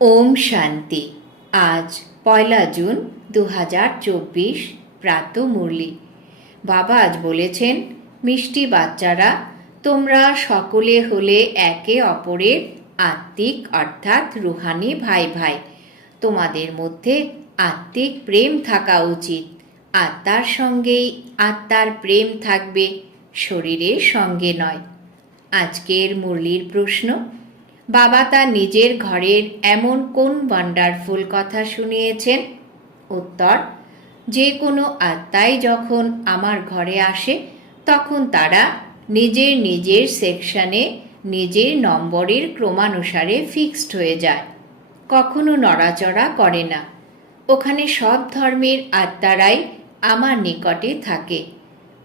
ওম শান্তি। আজ পয়লা জুন দু হাজার চব্বিশ, প্রাত মুরলি। বাবা আজ বলেছেন, মিষ্টি বাচ্চারা, তোমরা সকলে হলে একে অপরের আত্মিক অর্থাৎ রুহানি ভাই ভাই। তোমাদের মধ্যে আত্মিক প্রেম থাকা উচিত। আত্মার সঙ্গেই আত্মার প্রেম থাকবে, শরীরের সঙ্গে নয়। আজকের মুরলির প্রশ্ন বাবা তার নিজের ঘরের এমন কোন ওয়ান্ডারফুল কথা শুনিয়েছেন? উত্তর, যে কোনো আত্মাই যখন আমার ঘরে আসে, তখন তারা নিজের নিজের সেকশনে নিজের নম্বরের ক্রমানুসারে ফিক্সড হয়ে যায়। কখনো নড়াচড়া করে না। ওখানে সব ধর্মের আত্মারাই আমার নিকটে থাকে।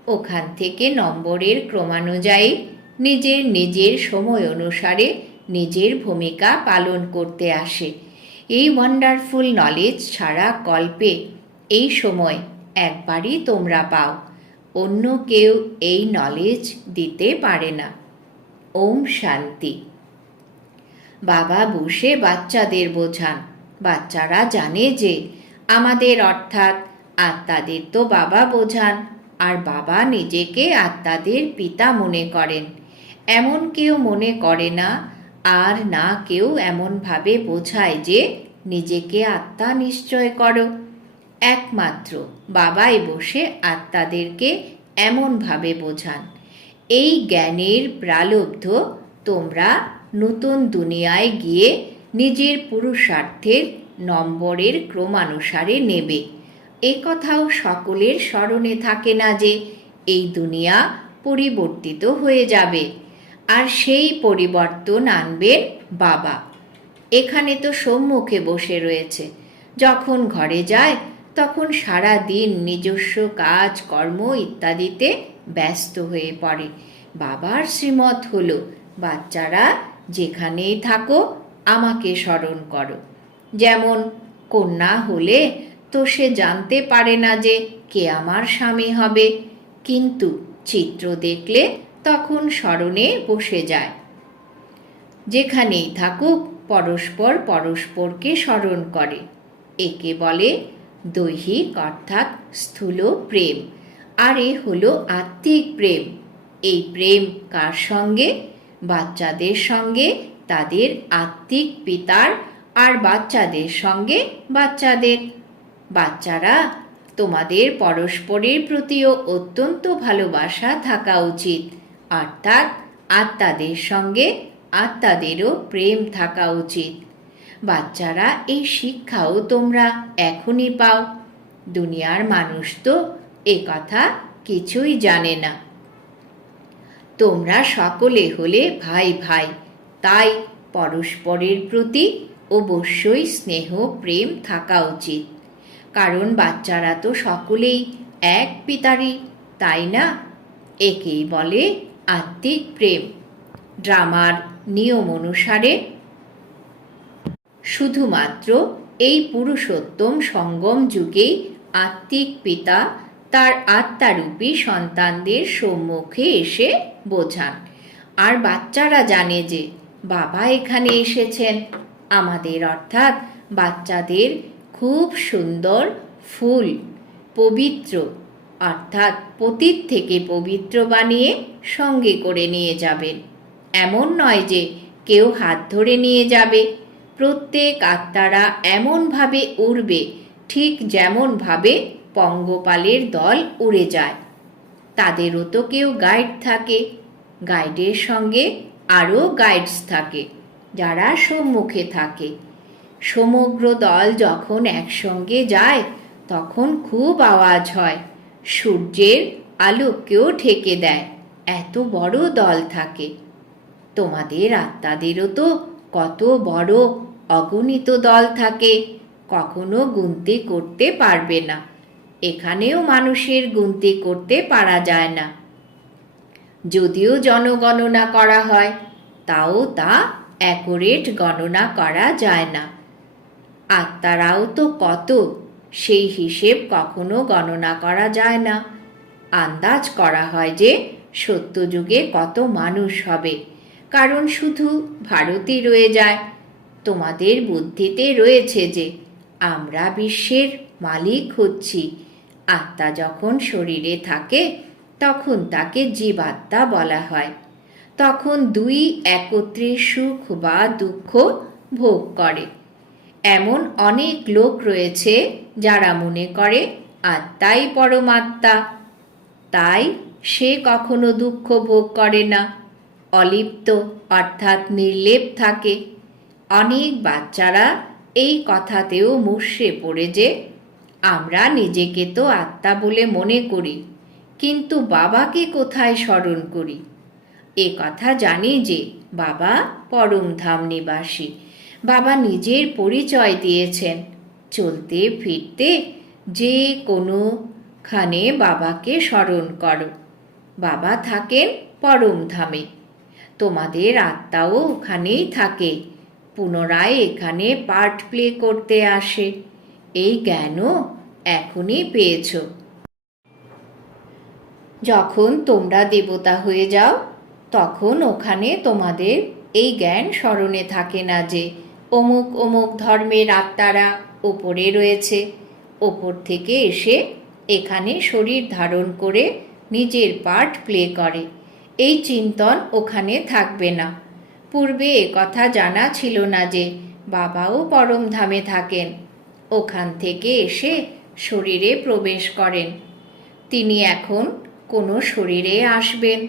ওখান থেকে নম্বরের ক্রমানুযায়ী নিজের নিজের সময় অনুসারে নিজের ভূমিকা পালন করতে আসে। এই ওয়ান্ডারফুল নলেজ ছাড়া কল্পে এই সময় একবারই তোমরা পাও। অন্য কেউ এই নলেজ দিতে পারে না। ওম শান্তি। বাবা বসে বাচ্চাদের বোঝান। বাচ্চারা জানে যে আমাদের অর্থাৎ আত্মাদের তো বাবা বোঝান, আর বাবা নিজেকে আত্মাদের পিতা মনে করেন। এমন কেউ মনে করে না আর না কেউ এমনভাবে বোঝায় যে নিজেকে আত্মা নিশ্চয় করো। একমাত্র বাবাই বসে আত্মাদেরকে এমনভাবে বোঝান। এই জ্ঞানের প্রালব্ধ তোমরা নতুন দুনিয়ায় গিয়ে নিজের পুরুষার্থের নম্বরের ক্রমানুসারে নেবে। এ কথাও সকলের স্মরণে থাকে না যে এই দুনিয়া পরিবর্তিত হয়ে যাবে। আর সেই পরিবর্তন আনবেন বাবা। এখানে তো সম্মুখে বসে রয়েছে। যখন ঘরে যায়, তখন সারা দিন নিজস্ব কাজ, কর্ম ইত্যাদিতে ব্যস্ত হয়ে পড়ে। বাবার শ্রীমত হলো, বাচ্চারা যেখানেই থাকো, আমাকে স্মরণ করো। যেমন, কন্যা হলে তো সে জানতে পারে না যে কে আমার স্বামী হবে। কিন্তু চিত্র দেখলে তখন স্মরণে বসে যায়। যেখানেই থাকুক পরস্পর পরস্পরকে স্মরণ করে। একে বলে দৈহিক অর্থাৎ স্থূল প্রেম, আর এ হলো আত্মিক প্রেম। এই প্রেম কার সঙ্গে? বাচ্চাদের সঙ্গে, তাদের আত্মিক পিতার, আর বাচ্চাদের সঙ্গে বাচ্চাদের। বাচ্চারা, তোমাদের পরস্পরের প্রতিও অত্যন্ত ভালোবাসা থাকা উচিত। অর্থাৎ আত্মাদের সঙ্গে আত্মাদেরও প্রেম থাকা উচিত। বাচ্চারা, এই শিক্ষাও তোমরা এখনই পাও। দুনিয়ার মানুষ তো এ কথা কিছুই জানে না। তোমরা সকলে হলে ভাই ভাই, তাই পরস্পরের প্রতি অবশ্যই স্নেহ, প্রেম থাকা উচিত। কারণ বাচ্চারা তো সকলেই এক পিতারই, তাই না? একেই বলে আত্মিক প্রেম। ড্রামার নিয়ম অনুসারে শুধুমাত্র এই পুরুষোত্তম সঙ্গম যুগেই আত্মিক পিতা তার আত্মারূপী সন্তানদের সম্মুখে এসে বোঝান। আর বাচ্চারা জানে যে বাবা এখানে এসেছেন। আমাদের অর্থাৎ বাচ্চাদের খুব সুন্দর ফুল, পবিত্র অর্থাৎ পতীত থেকে পবিত্র বানিয়ে সঙ্গে করে নিয়ে যাবেন। এমন নয় যে কেউ হাত ধরে নিয়ে যাবে। প্রত্যেক আত্মারা এমনভাবে উড়বে, ঠিক যেমনভাবে পঙ্গপালের দল উড়ে যায়। তাদেরও তো কেউ গাইড থাকে। গাইডের সঙ্গে আরও গাইডস থাকে, যারা সম্মুখে থাকে। সমগ্র দল যখন একসঙ্গে যায়, তখন খুব আওয়াজ হয়। সূর্যের আলোকেও ঢেকে দেয়। এত বড় দল থাকে। তোমাদের আত্মাদেরও তো কত বড় অগণিত দল থাকে। কখনো গুনতি করতে পারবে না। এখানেও মানুষের গুনতি করতে পারা যায় না। যদিও জনগণনা করা হয়, তাও তা অ্যাকোরেট গণনা করা যায় না। আত্মারাও তো কত সেই হিসেব কখনো গণনা করা যায় না। আন্দাজ করা হয় যে সত্যযুগে কত মানুষ হবে। কারণ শুধু ভারতই রয়ে যায়। তোমাদের বুদ্ধিতে রয়েছে যে আমরা বিশ্বের মালিক হচ্ছি। আত্মা যখন শরীরে থাকে, তখন তাকে জীবাত্মা বলা হয়। তখন দুই একত্রে সুখ বা দুঃখ ভোগ করে। এমন অনেক লোক রয়েছে যারা মনে করে আত্মাই পরমাত্মা। তাই সে কখনো দুঃখ ভোগ করে না। অলিপ্ত অর্থাৎ নির্লেপ থাকে। অনেক বাচ্চারা এই কথাতেও মুষড়ে পড়ে যে, আমরা নিজেকে তো আত্মা বলে মনে করি, কিন্তু বাবাকে কোথায় স্মরণ করি? এ কথা জানি যে, বাবা পরমধাম নিবাসী। বাবা নিজের পরিচয় দিয়েছেন। চলতে ফিরতে যে কোনোখানে বাবাকে স্মরণ করো। বাবা থাকেন পরমধামে। তোমাদের আত্মাও ওখানেই থাকে। পুনরায় এখানে পার্ট প্লে করতে আসে। এই জ্ঞানও এখনই পেয়েছ। যখন তোমরা দেবতা হয়ে যাও, তখন ওখানে তোমাদের এই জ্ঞান স্মরণে থাকে না যে অমুক অমুক ধর্মের আত্মারা ওপরে রয়েছে। ওপর থেকে এসে এখানে শরীর ধারণ করে নিজের পার্ট প্লে করে। এই চিন্তন ওখানে থাকবে না। পূর্বে কথা জানা ছিল না যে বাবাও পরমধামে থাকেন। ওখান থেকে এসে শরীরে প্রবেশ করেন। তিনি এখন কোনো শরীরে আসবেন।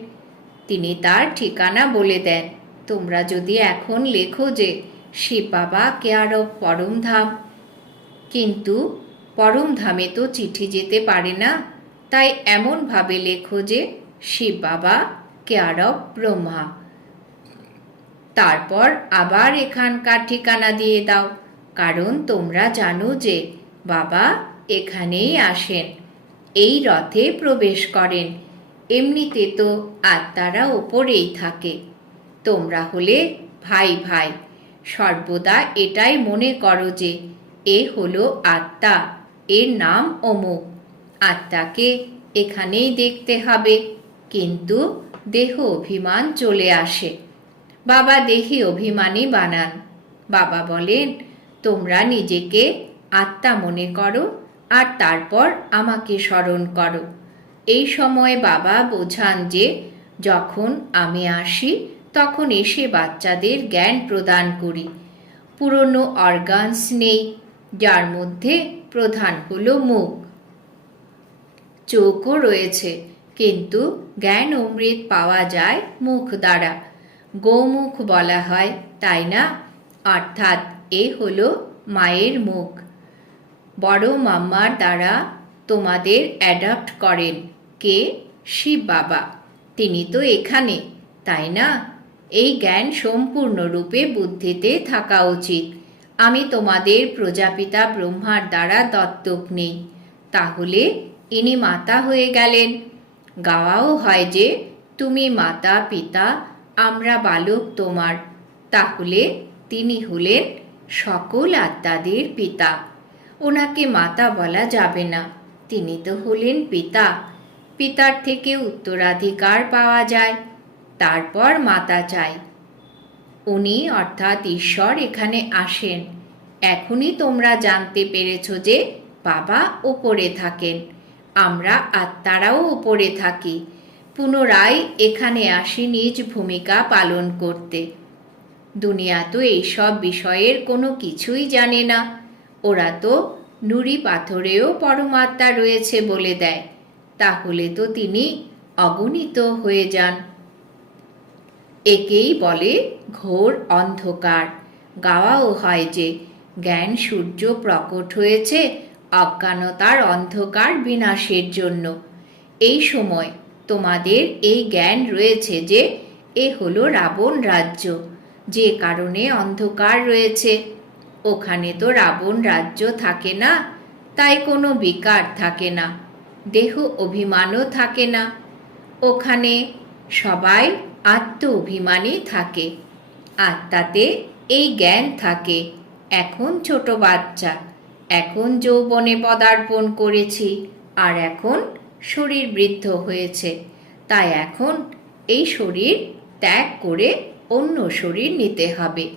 তিনি তার ঠিকানা বলে দেন। তোমরা যদি এখন লেখো যে শিব বাবা কেয়ার অফ পরমধাম। কিন্তু পরমধামে তো চিঠি যেতে পারে না। তাই এমনভাবে লেখো যে শিব বাবা কেয়ার অফ ব্রহ্মা। তারপর আবার এখানকার ঠিকানা দিয়ে দাও। কারণ তোমরা জানো যে, বাবা এখানেই আসেন। এই রথে প্রবেশ করেন। এমনিতে তো আত্মারা ওপরেই থাকে। তোমরা হলে ভাই ভাই। সর্বদা এটাই মনে করো যে, এ হলো আত্মা, এর নাম অমুক। আত্মাকে এখানেই দেখতে হবে, কিন্তু দেহ অভিমান চলে আসে। বাবা দেহি অভিমানী বানান। বাবা বলেন, তোমরা নিজেকে আত্মা মনে করো আর তারপর আমাকে স্মরণ করো। এই সময় বাবা বোঝান যে, যখন আমি আসি তখন এসে বাচ্চাদের জ্ঞান প্রদান করি। পুরনো অর্গানস নেই, যার মধ্যে প্রধান হলো মুখ। চোখও রয়েছে, কিন্তু জ্ঞান অমৃত পাওয়া যায় মুখ দ্বারা। গোমুখ বলা হয়, তাই না? অর্থাৎ এ হলো মায়ের মুখ। বড় মাম্মার দ্বারা তোমাদের অ্যাডাপ্ট করেন কে? শিব বাবা। তিনি তো এখানে, তাই না? এই জ্ঞান সম্পূর্ণরূপে বুদ্ধিতে থাকা উচিত। আমি তোমাদের প্রজাপিতা ব্রহ্মার দ্বারা দত্তক নেই। তাহলে ইনি মাতা হয়ে গেলেন। গাওয়াও হয় যে, তুমি মাতা, পিতা, আমরা বালক তোমার। তাহলে তিনি হলেন সকল আত্মাদের পিতা। ওনাকে মাতা বলা যাবে না। তিনি তো হলেন পিতা। পিতার থেকে উত্তরাধিকার পাওয়া যায়। তারপর মাতা চাই। উনি অর্থাৎ ঈশ্বর এখানে আসেন। এখনই তোমরা জানতে পেরেছ যে বাবা ওপরে থাকেন। আমরা আত্মারাও ওপরে থাকি। পুনরায় এখানে আসি নিজ ভূমিকা পালন করতে। দুনিয়া তো এইসব বিষয়ের কোনো কিছুই জানে না। ওরা তো নুড়ি পাথরেও পরমাত্মা রয়েছে বলে দেয়। তাহলে তো তিনি অগণিত হয়ে যান। একেই বলে ঘোর অন্ধকার। গাওয়াও হয় যে জ্ঞান সূর্য প্রকট হয়েছে অজ্ঞানতার অন্ধকার বিনাশের জন্য। এই সময় তোমাদের এই জ্ঞান রয়েছে যে এ হলো রাবণ রাজ্য, যে কারণে অন্ধকার রয়েছে। ওখানে তো রাবণ রাজ্য থাকে না, তাই কোনো বিকার থাকে না, দেহ অভিমানও থাকে না। ওখানে সবাই আত্ম অভিমানী থাকে। আত্মাতে এই জ্ঞান থাকে। এখন ছোট বাচ্চা, এখন যৌবনে পদার্পণ করেছি, আর এখন শরীর বৃদ্ধ হয়েছে। তাই এখন এই শরীর ত্যাগ করে অন্য শরীর নিতে হবে।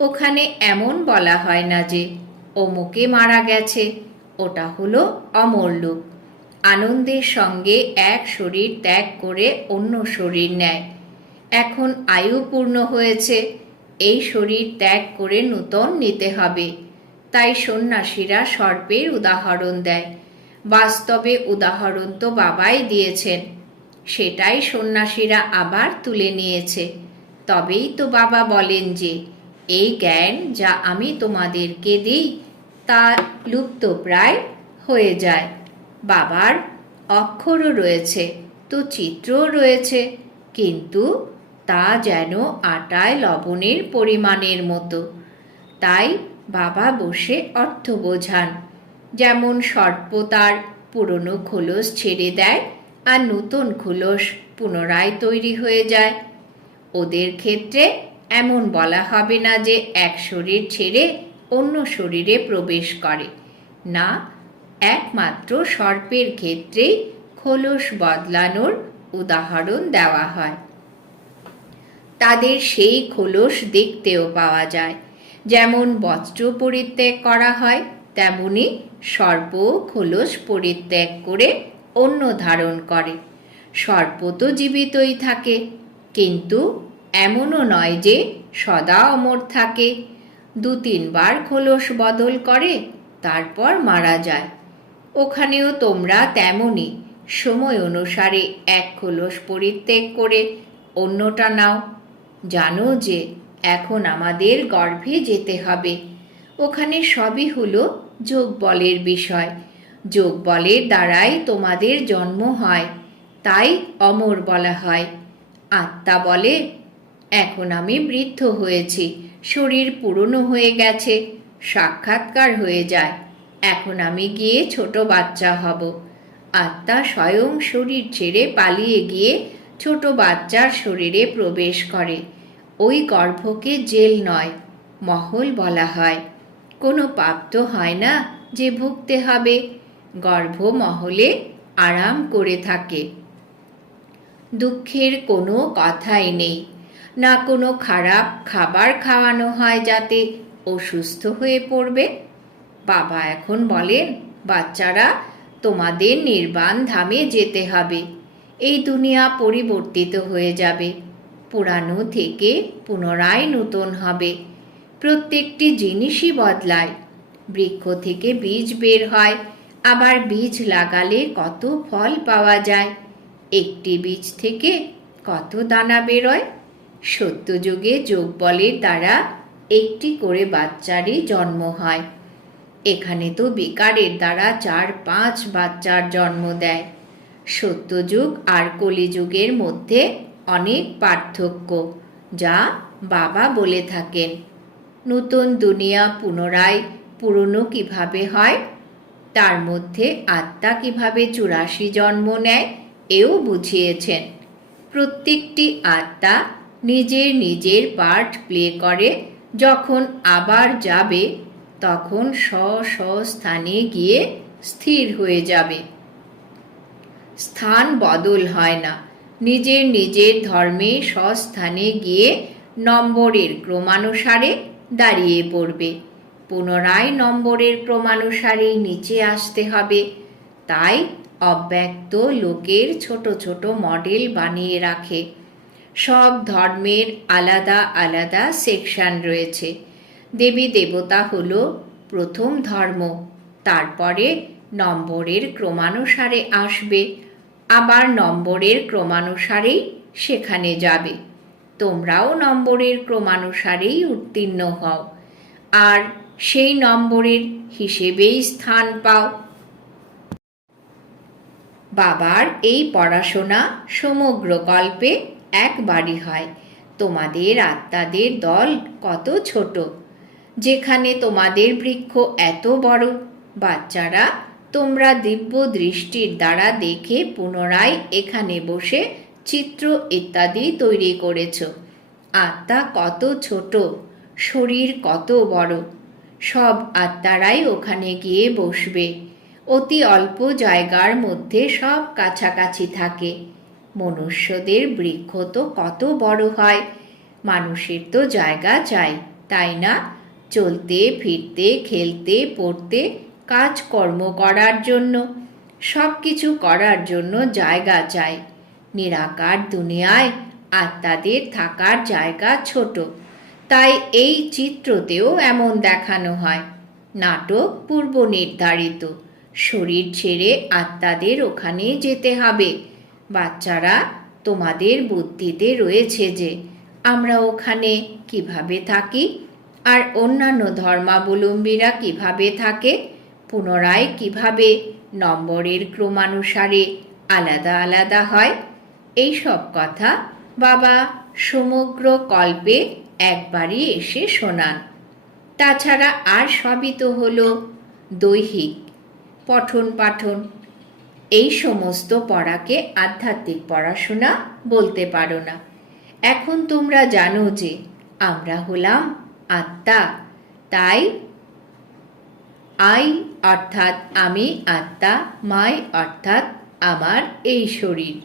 ওখানে এমন বলা হয় না যে, অমুকে মারা গেছে। ওটা হলো অমর লোক। আনন্দের সঙ্গে এক শরীর ত্যাগ করে অন্য শরীর নেয়। এখন আয়ু পূর্ণ হয়েছে। এই শরীর ত্যাগ করে নূতন নিতে হবে। তাই সন্ন্যাসীরা সর্পের উদাহরণ দেয়। বাস্তবে উদাহরণ তো বাবাই দিয়েছেন। সেটাই সন্ন্যাসীরা আবার তুলে নিয়েছে। তবেই তো বাবা বলেন যে, এই জ্ঞান যা আমি তোমাদেরকে দিই, তা লুপ্ত প্রায় হয়ে যায়। বাবার অক্ষরও রয়েছে, তো চিত্রও রয়েছে, কিন্তু তা যেন আটায় লবণের পরিমাণের মতো। তাই বাবা বসে অর্থ বোঝান, যেমন সর্প তার পুরনো খোলস ছেড়ে দেয় আর নতুন খোলস পুনরায় তৈরি হয়ে যায়। ওদের ক্ষেত্রে এমন বলা হবে না যে এক শরীর ছেড়ে অন্য শরীরে প্রবেশ করে, না একমাত্র সর্পের ক্ষেত্রেই খোলস বদলানোর উদাহরণ দেওয়া হয়। তাদের সেই খোলস দেখতেও পাওয়া যায়। যেমন বস্ত্র পরিত্যাগ করা হয়, তেমনি সর্প খোলস পরিত্যাগ করে অন্য ধারণ করে। সর্প তো জীবিতই থাকে, কিন্তু এমনও নয় যে সদা অমর থাকে। দু তিনবার খোলস বদল করে, তারপর মারা যায়। ওখানেও তোমরা তেমনই। সময় অনুসারে এক খোলস পরিত্যাগ করে অন্যটা নাও। জানো যে এখন আমাদের গর্ভে যেতে হবে। ওখানে সবই হলো যোগ বলের বিষয়। যোগ বলের দ্বারাই তোমাদের জন্ম হয়, তাই অমর বলা হয়। আত্মা বলে, এখন আমি বৃদ্ধ হয়েছি, শরীর পুরনো হয়ে গেছে, সাক্ষাৎকার হয়ে যায়। এখন আমি গিয়ে ছোট বাচ্চা হব। আত্মা স্বয়ং শরীর ছেড়ে পালিয়ে গিয়ে ছোট বাচ্চার শরীরে প্রবেশ করে। ওই গর্ভকে জেল নয়, মহল বলা হয়। কোনো পাপ তো হয় না যে ভুগতে হবে। গর্ভ মহলে আরাম করে থাকে। দুঃখের কোনো কথাই নেই। না কোনো খারাপ খাবার খাওয়ানো হয় যাতে অসুস্থ হয়ে পড়বে। বাবা এখন বলেন, বাচ্চারা তোমাদের নির্বাণ ধামে যেতে হবে। এই দুনিয়া পরিবর্তিত হয়ে যাবে। পুরানো থেকে পুনরায় নূতন হবে। প্রত্যেকটি জিনিসই বদলায়। বৃক্ষ থেকে বীজ বের হয়। আবার বীজ লাগালে কত ফল পাওয়া যায়। একটি বীজ থেকে কত দানা বেরোয়? সত্যযুগে যোগ বলের দ্বারা একটি করে বাচ্চারই জন্ম হয়। এখানে তো বেকারের দ্বারা চার পাঁচ বাচ্চার জন্ম দেয়। সত্যযুগ আর কলিযুগের মধ্যে অনেক পার্থক্য, যা বাবা বলে থাকেন। নতুন দুনিয়া পুনরায় পুরনো কীভাবে হয়, তার মধ্যে আত্মা কীভাবে চুরাশি জন্ম নেয়, এও বুঝিয়েছেন। প্রত্যেকটি আত্মা নিজের নিজের পার্ট প্লে করে, যখন আবার যাবে তখন স্ব স্ব স্থানে গিয়ে স্থির হয়ে যাবে। স্থান বদল হয় না। নিজের নিজের ধর্মে স্বস্থানে গিয়ে নম্বরের ক্রমানুসারে দাঁড়িয়ে পড়বে। পুনরায় নম্বরের ক্রমানুসারে নিচে আসতে হবে। তাই অব্যক্ত লোকের ছোট ছোট মডেল বানিয়ে রাখে। সব ধর্মের আলাদা আলাদা সেকশন রয়েছে। দেবী দেবতা হলো প্রথম ধর্ম। তারপরে নম্বরের ক্রমানুসারে আসবে। আবার নম্বরের ক্রমানুসারেই সেখানে যাবে। তোমরাও নম্বরের ক্রমানুসারেই উত্তীর্ণ হও। আর সেই নম্বরের হিসেবেই স্থান পাও। বাবার এই পড়াশোনা সমগ্র গল্পে একবারই হয়। তোমাদের আত্মাদের দল কত ছোট। যেখানে তোমাদের বৃক্ষ এত বড়। বাচ্চারা, তোমরা দিব্য দৃষ্টির দ্বারা দেখে পুনরায় এখানে বসে চিত্র ইত্যাদি তৈরি করেছ। আত্মা কত ছোট, শরীর কত বড়, সব আত্মারাই ওখানে গিয়ে বসবে। অতি অল্প জায়গার মধ্যে সব কাছাকাছি থাকে। মনুষ্যদের বৃক্ষ তো কত বড় হয়, মানুষের তো জায়গা চাই, তাই না? চলতে, ফিরতে, খেলতে, পড়তে, কাজকর্ম করার জন্য। সব কিছু করার জন্য জায়গা চাই। নিরাকার দুনিয়ায় আত্মাদের থাকার জায়গা ছোট। তাই এই চিত্রতেও এমন দেখানো হয়। নাটক পূর্ব নির্ধারিত। শরীর ছেড়ে আত্মাদের ওখানে যেতে হবে। বাচ্চারা, তোমাদের বুদ্ধিতে রয়েছে যে, আমরা ওখানে কীভাবে থাকি? আর অন্যান্য ধর্মাবলম্বীরা কীভাবে থাকে? পুনরায় কীভাবে? নম্বরের ক্রমানুসারে আলাদা আলাদা হয়। এই সব কথা বাবা সমগ্র কল্পে একবারই এসে শোনান। তাছাড়া আর সবই তো হলো দৈহিক, পঠন পাঠন। এই সমস্ত পড়াকে আধ্যাত্মিক পড়াশোনা বলতে পারো না। এখন তোমরা জানো যে আমরা হলাম আত্মা। তাই আই অর্থাৎ আমি আত্মা, মাই অর্থাৎ আমার এই শরীর।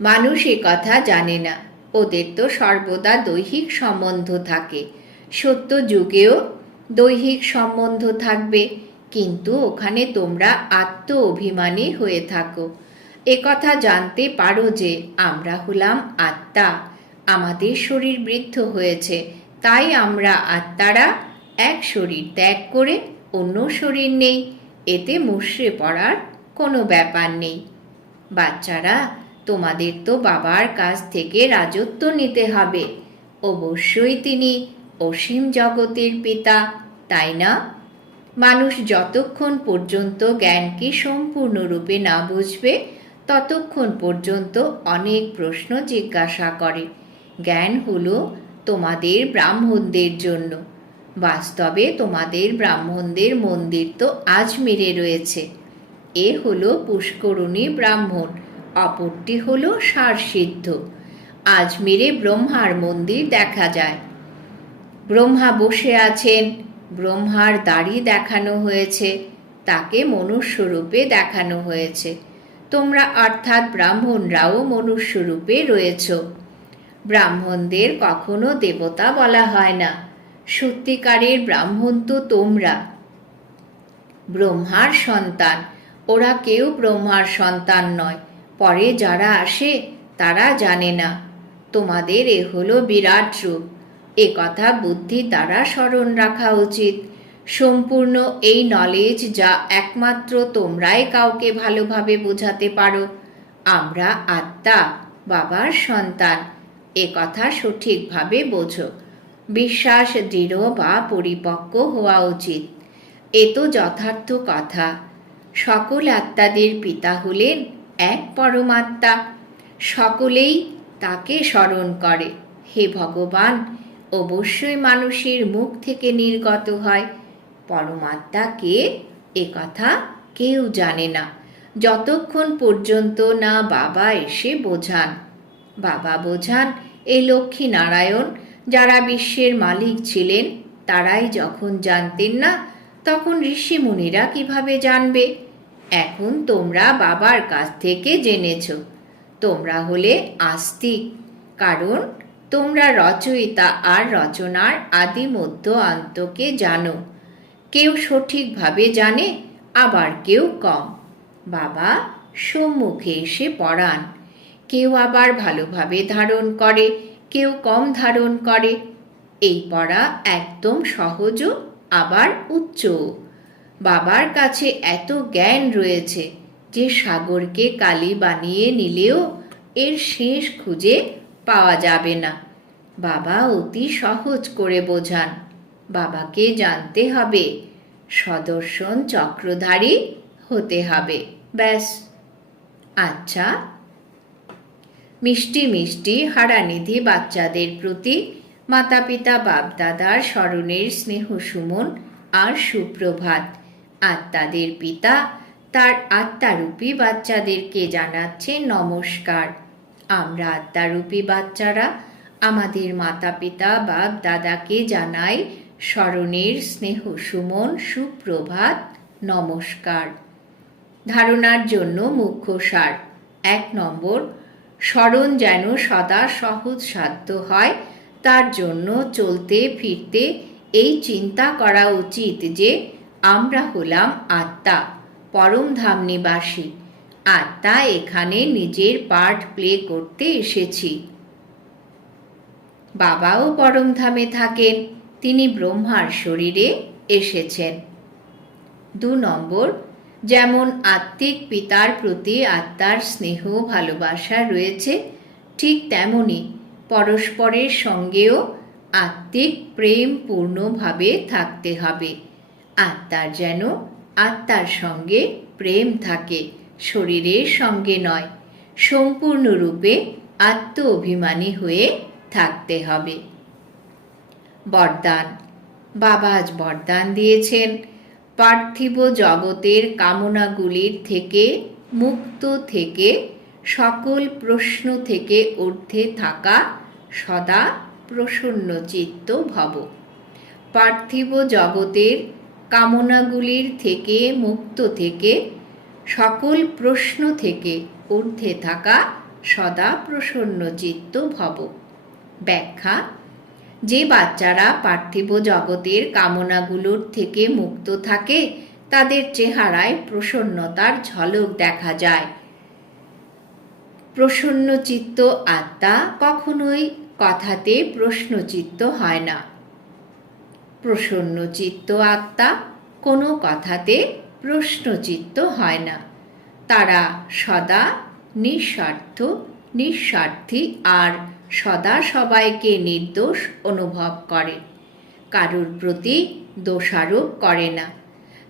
মানুষ এ কথা জানে না। ওদের তো সর্বদা দৈহিক সম্বন্ধ থাকে। সত্য যুগেও দৈহিক সম্বন্ধ থাকবে। কিন্তু ওখানে তোমরা আত্ম অভিমানী হয়ে থাকো। কথা জানতে পারো যে আমরা হলাম আত্মা। আমাদের শরীর বৃদ্ধ হয়েছে। তাই আমরা আত্মারা এক শরীর ত্যাগ করে অন্য শরীর নেই। এতে মুশড়ে পড়ার কোনো ব্যাপার নেই। বাচ্চারা, তোমাদের তো বাবার কাছ থেকে রাজত্ব নিতে হবে। অবশ্যই তিনি অসীম জগতের পিতা, তাই না? মানুষ যতক্ষণ পর্যন্ত জ্ঞানকে সম্পূর্ণরূপে না বুঝবে, ততক্ষণ পর্যন্ত অনেক প্রশ্ন জিজ্ঞাসা করে। জ্ঞান হলো তোমাদের ব্রাহ্মণদের জন্য। বাস্তবে তোমাদের ব্রাহ্মণদের মন্দির তো আজমিরে রয়েছে। এ হলো পুষ্করণী ব্রাহ্মণ, অপরটি হলো সারসিদ্ধ। আজমিরে ব্রহ্মার মন্দির দেখা যায়। ব্রহ্মা বসে আছেন, ব্রহ্মার দাড়ি দেখানো হয়েছে, তাকে মনুষ্যরূপে দেখানো হয়েছে। তোমরা অর্থাৎ ব্রাহ্মণরাও মনুষ্যরূপে রয়েছ। ব্রাহ্মণদের কখনো দেবতা বলা হয় না। সত্যিকারের ব্রাহ্মণ তো তোমরা। ব্রহ্মার সন্তান। ওরা কেউ ব্রহ্মার সন্তান নয়। পরে যারা আসে, তারা জানে না। তোমাদের এ হলো বিরাট রূপ। এ কথা বুদ্ধি দ্বারা স্মরণ রাখা উচিত। সম্পূর্ণ এই নলেজ যা একমাত্র তোমরাই কাউকে ভালোভাবে বোঝাতে পারো। আমরা আত্মা, বাবার সন্তান। এ কথা সঠিকভাবে বোঝো বিশ্বাস দৃঢ় বা পরিপক্ক হওয়া উচিত। এ তো যথার্থ কথা। সকল আত্মাদের পিতা হলেন এক পরমাত্মা। সকলেই তাকে স্মরণ করে। হে ভগবান, অবশ্যই মানুষের মুখ থেকে নির্গত হয়। পরমাত্মা কে এ কথা কেউ জানে না। যতক্ষণ পর্যন্ত না বাবা এসে বোঝান। বাবা বোঝান এই লক্ষ্মী নারায়ণ যারা বিশ্বের মালিক ছিলেন, তারাই যখন জানতেন না, তখন ঋষিমুনিরা কীভাবে জানবে? এখন তোমরা বাবার কাছ থেকে জেনেছ। তোমরা হলে আস্তিক, কারণ তোমরা রচয়িতা আর রচনার আদি মধ্য অন্তকে জানো। কেউ সঠিকভাবে জানে, আবার কেউ কম। বাবা সম্মুখে এসে পড়ান। কেউ আবার ভালোভাবে ধারণ করে, কেউ কম ধারণ করে। এই পড়া একদম সহজও আবার উচ্চ। বাবার কাছে এত জ্ঞান রয়েছে যে সাগরকে কালি বানিয়ে নিলেও এর শেষ খুঁজে পাওয়া যাবে না। বাবা অতি সহজ করে বোঝান, বাবাকে জানতে হবে, সদর্শন চক্রধারী হতে হবে, ব্যাস। আচ্ছা মিষ্টি মিষ্টি হারানিধি বাচ্চাদের প্রতি মাতা পিতা বাপদাদার স্মরণের স্নেহ সুমন আর সুপ্রভাত। আত্মাদের পিতা, তার আত্মারূপী বাচ্চাদেরকে জানাচ্ছে নমস্কার। আমরা আত্মারূপী বাচ্চারা আমাদের মাতা পিতা বাপ দাদাকে জানাই স্মরণের স্নেহ সুমন, সুপ্রভাত, নমস্কার। ধারণার জন্য মুখ্য সার, এক নম্বর স্মরণ যেন সদা সহজ সাধ্য হয়। তার জন্য চলতে, ফিরতে এই চিন্তা করা উচিত যে, আমরা হলাম আত্মা পরমধাম নিবাসী আত্মা এখানে নিজের পার্ট প্লে করতে এসেছি। বাবাও পরমধামে থাকেন, তিনি ব্রহ্মার শরীরে এসেছেন। দু নম্বর যেমন আত্মিক পিতার প্রতি আত্মার স্নেহ, ভালোবাসা রয়েছে, ঠিক তেমনি পরস্পরের সঙ্গেও আত্মিক প্রেম পূর্ণভাবে থাকতে হবে। আত্মার যেন আত্মার সঙ্গে প্রেম থাকে, শরীরের সঙ্গে নয়, সম্পূর্ণরূপে আত্ম অভিমানী হয়ে থাকতে হবে। বরদান, বাবা আজ বরদান দিয়েছেন। পার্থিব জগতের কামনাগুলির থেকে, মুক্ত থেকে, সকল প্রশ্ন থেকে ঊর্ধ্বে থাকা সদা প্রসন্ন চিত্ত ভব। পার্থিব জগতের কামনাগুলির থেকে, মুক্ত থেকে, সকল প্রশ্ন থেকে ঊর্ধ্বে থাকা সদা প্রসন্ন চিত্ত ভব। ব্যাখ্যা যে বাচ্চারা পার্থিব জগতের কামনাগুলোর থেকে মুক্ত থাকে, তাদের চেহারায় প্রসন্নতার ঝলক দেখা যায়। প্রসন্নচিত্ত আত্মা কখনোই কথাতে প্রশ্নচিত্ত হয় না। প্রসন্নচিত্ত আত্মা কোনো কথাতে প্রশ্নচিত্ত হয় না। তারা সদা নিঃস্বার্থ, নিঃস্বার্থী আর সদা সবাইকে নির্দোষ অনুভব করে। কারুর প্রতি দোষারোপ করে না।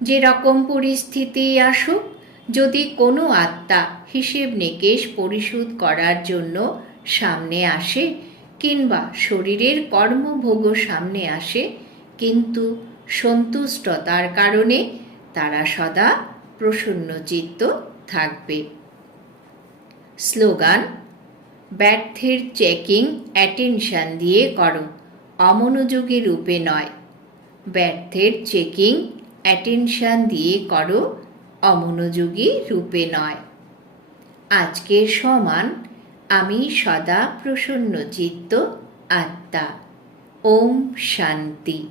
যেরকম পরিস্থিতি আসুক, যদি কোনো আত্মা হিসেব নিকেশ পরিশোধ করার জন্য সামনে আসে কিংবা শরীরের কর্মভোগ সামনে আসে, কিন্তু সন্তুষ্টতার কারণে তারা সদা প্রসন্নচিত্ত থাকবে। স্লোগান ব্যর্থের চেকিং অ্যাটেনশান দিয়ে করো। অমনোযোগী রূপে নয়। ব্যর্থের চেকিং অ্যাটেনশান দিয়ে করো, অমনোযোগী রূপে নয়। আজকের সমান আমি সদা প্রসন্ন চিত্ত আত্মা। ওম শান্তি।